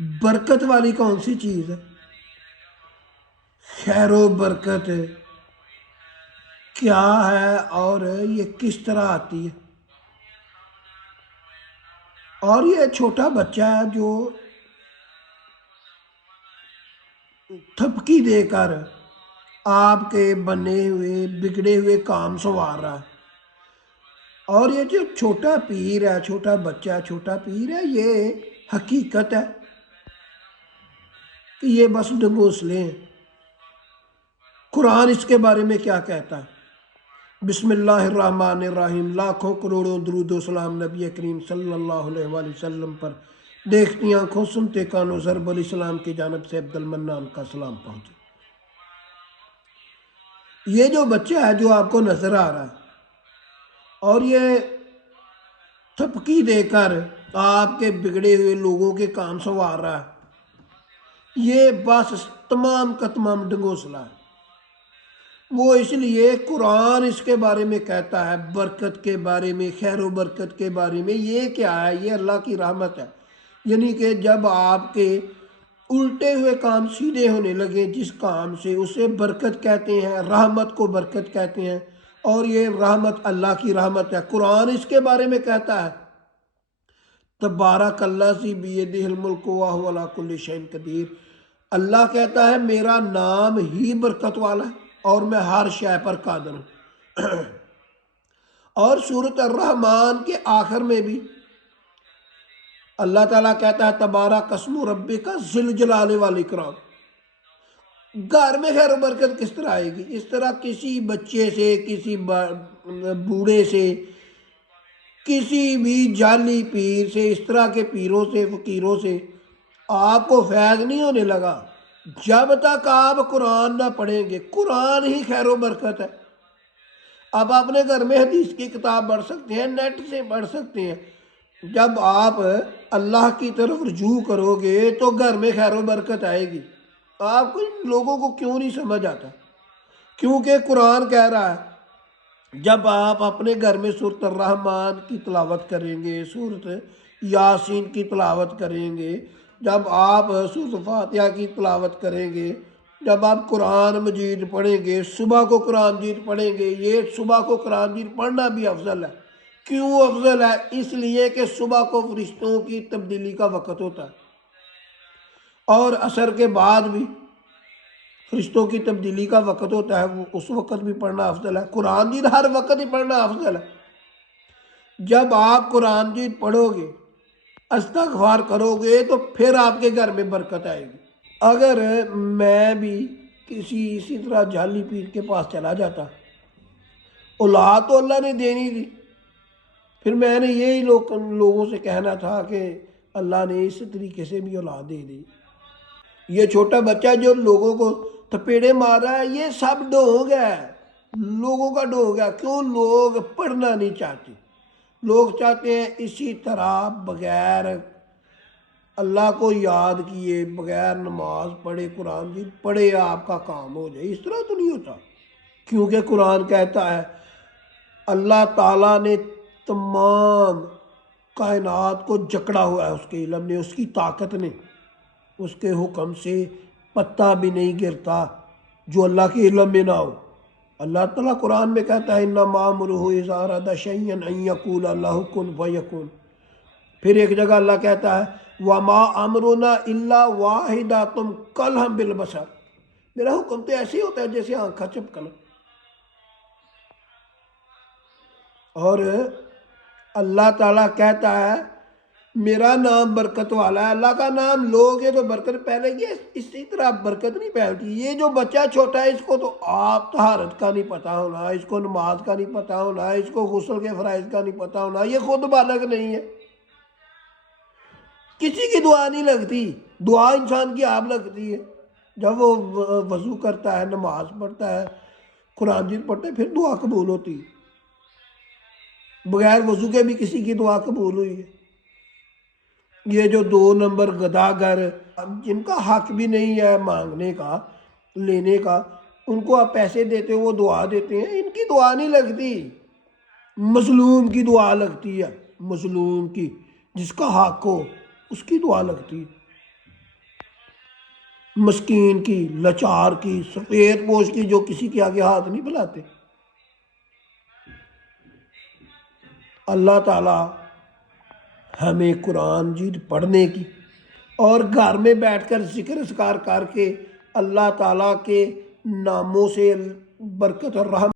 برکت والی کون سی چیز ہے؟ خیر و برکت کیا ہے اور یہ کس طرح آتی ہے؟ اور یہ چھوٹا بچہ ہے جو تھپکی دے کر آپ کے بنے ہوئے بگڑے ہوئے کام سنوار رہا ہے، اور یہ جو چھوٹا پیر ہے، چھوٹا بچہ چھوٹا پیر ہے، یہ حقیقت ہے کہ یہ بس ڈنگوسلے ہیں؟ قرآن اس کے بارے میں کیا کہتا ہے؟ بسم اللہ الرحمن الرحیم، لاکھوں کروڑوں درود و سلام نبی کریم صلی اللہ علیہ وآلہ وسلم پر، دیکھتی آنکھوں سنتے کانوں ضرب علیہ السلام کی جانب سے عبد المنان کا سلام پہنچے۔ یہ جو بچہ ہے جو آپ کو نظر آ رہا ہے اور یہ تھپکی دے کر آپ کے بگڑے ہوئے لوگوں کے کام سنوار رہا ہے، یہ بس تمام کا تمام ڈنگوسلہ ہے۔ وہ اس لیے قرآن اس کے بارے میں کہتا ہے، برکت کے بارے میں، خیر و برکت کے بارے میں، یہ کیا ہے؟ یہ اللہ کی رحمت ہے، یعنی کہ جب آپ کے الٹے ہوئے کام سیدھے ہونے لگے، جس کام سے، اسے برکت کہتے ہیں، رحمت کو برکت کہتے ہیں، اور یہ رحمت اللہ کی رحمت ہے۔ قرآن اس کے بارے میں کہتا ہے، تبارک الذی بیدہ الملک وہو علی کل شیء قدیر۔ اللہ کہتا ہے میرا نام ہی برکت والا ہے اور میں ہر شے پر قادر ہوں۔ اور سورۃ الرحمن کے آخر میں بھی اللہ تعالیٰ کہتا ہے تبارک اسم ربک ذی الجلال والاکرام۔ گھر میں خیر و برکت کس طرح آئے گی؟ اس طرح کسی بچے سے، کسی بوڑھے سے، کسی بھی جعلی پیر سے، اس طرح کے پیروں سے، فقیروں سے آپ کو فیض نہیں ہونے لگا جب تک آپ قرآن نہ پڑھیں گے۔ قرآن ہی خیر و برکت ہے۔ آپ اپنے گھر میں حدیث کی کتاب پڑھ سکتے ہیں، نیٹ سے پڑھ سکتے ہیں۔ جب آپ اللہ کی طرف رجوع کرو گے تو گھر میں خیر و برکت آئے گی۔ آپ کو لوگوں کو کیوں نہیں سمجھ آتا؟ کیونکہ قرآن کہہ رہا ہے جب آپ اپنے گھر میں سورۃ الرحمن کی تلاوت کریں گے، سورۃ یاسین کی تلاوت کریں گے، جب آپ سورۃ فاتحہ کی تلاوت کریں گے، جب آپ قرآن مجید پڑھیں گے، صبح کو قرآن مجید پڑھیں گے، یہ صبح کو قرآن مجید پڑھنا بھی افضل ہے۔ کیوں افضل ہے؟ اس لیے کہ صبح کو فرشتوں کی تبدیلی کا وقت ہوتا ہے، اور عصر کے بعد بھی فرشتوں کی تبدیلی کا وقت ہوتا ہے، وہ اس وقت بھی پڑھنا افضل ہے۔ قرآن مجید ہر وقت ہی پڑھنا افضل ہے۔ جب آپ قرآن مجید پڑھو گے، استغفار کرو گے، تو پھر آپ کے گھر میں برکت آئے گی۔ اگر میں بھی اسی طرح جعلی پیر کے پاس چلا جاتا، اولاد تو اللہ نے دینی تھی، پھر میں نے یہی لوگوں سے کہنا تھا کہ اللہ نے اس طریقے سے بھی اولاد دے دی۔ یہ چھوٹا بچہ جو لوگوں کو تھپیڑے مار رہا ہے، یہ سب ڈھونگ ہے، لوگوں کا ڈھونگ ہے۔ کیوں؟ لوگ پڑھنا نہیں چاہتے۔ لوگ چاہتے ہیں اسی طرح بغیر اللہ کو یاد کیے، بغیر نماز پڑھے، قرآن جی پڑھے، آپ کا کام ہو جائے۔ اس طرح تو نہیں ہوتا، کیونکہ قرآن کہتا ہے اللہ تعالیٰ نے تمام کائنات کو جکڑا ہوا ہے، اس کے علم نے، اس کی طاقت نے، اس کے حکم سے پتا بھی نہیں گرتا جو اللہ کے علم میں نہ ہو۔ اللہ تعالیٰ قرآن میں کہتا ہے انما امرہ اذا اراد شیئا ان یقول لہ کن فیکون۔ پھر ایک جگہ اللہ کہتا ہے وما امرنا الا واحدۃ کلمح بالبصر۔ میرا حکم تو ایسے ہی ہوتا ہے جیسے آنکھ کا چپکنا۔ اور اللہ تعالیٰ کہتا ہے میرا نام برکت والا ہے۔ اللہ کا نام لوگے تو برکت پھیلے گی، اسی طرح برکت نہیں پھیلتی۔ یہ جو بچہ چھوٹا ہے، اس کو تو آپ طہارت کا نہیں پتہ ہونا، اس کو نماز کا نہیں پتہ ہونا، اس کو غسل کے فرائض کا نہیں پتہ ہونا، یہ خود بالغ نہیں ہے، کسی کی دعا نہیں لگتی۔ دعا انسان کی آپ لگتی ہے جب وہ وضو کرتا ہے، نماز پڑھتا ہے، قرآن مجید پڑھتا ہے، پھر دعا قبول ہوتی ہے۔ بغیر وضو کے بھی کسی کی دعا قبول ہوئی ہے۔ یہ جو 2 نمبر گداگر جن کا حق بھی نہیں ہے مانگنے کا، لینے کا، ان کو آپ پیسے دیتے ہو، وہ دعا دیتے ہیں، ان کی دعا نہیں لگتی۔ مظلوم کی دعا لگتی ہے، مظلوم کی، جس کا حق ہو اس کی دعا لگتی ہے۔ مسکین کی، لاچار کی، سفید پوش کی، جو کسی کے آگے ہاتھ نہیں پھیلاتے۔ اللہ تعالیٰ ہمیں قرآن مجید پڑھنے کی اور گھر میں بیٹھ کر ذکر اذکار کر کے اللہ تعالیٰ کے ناموں سے برکت اور رحمت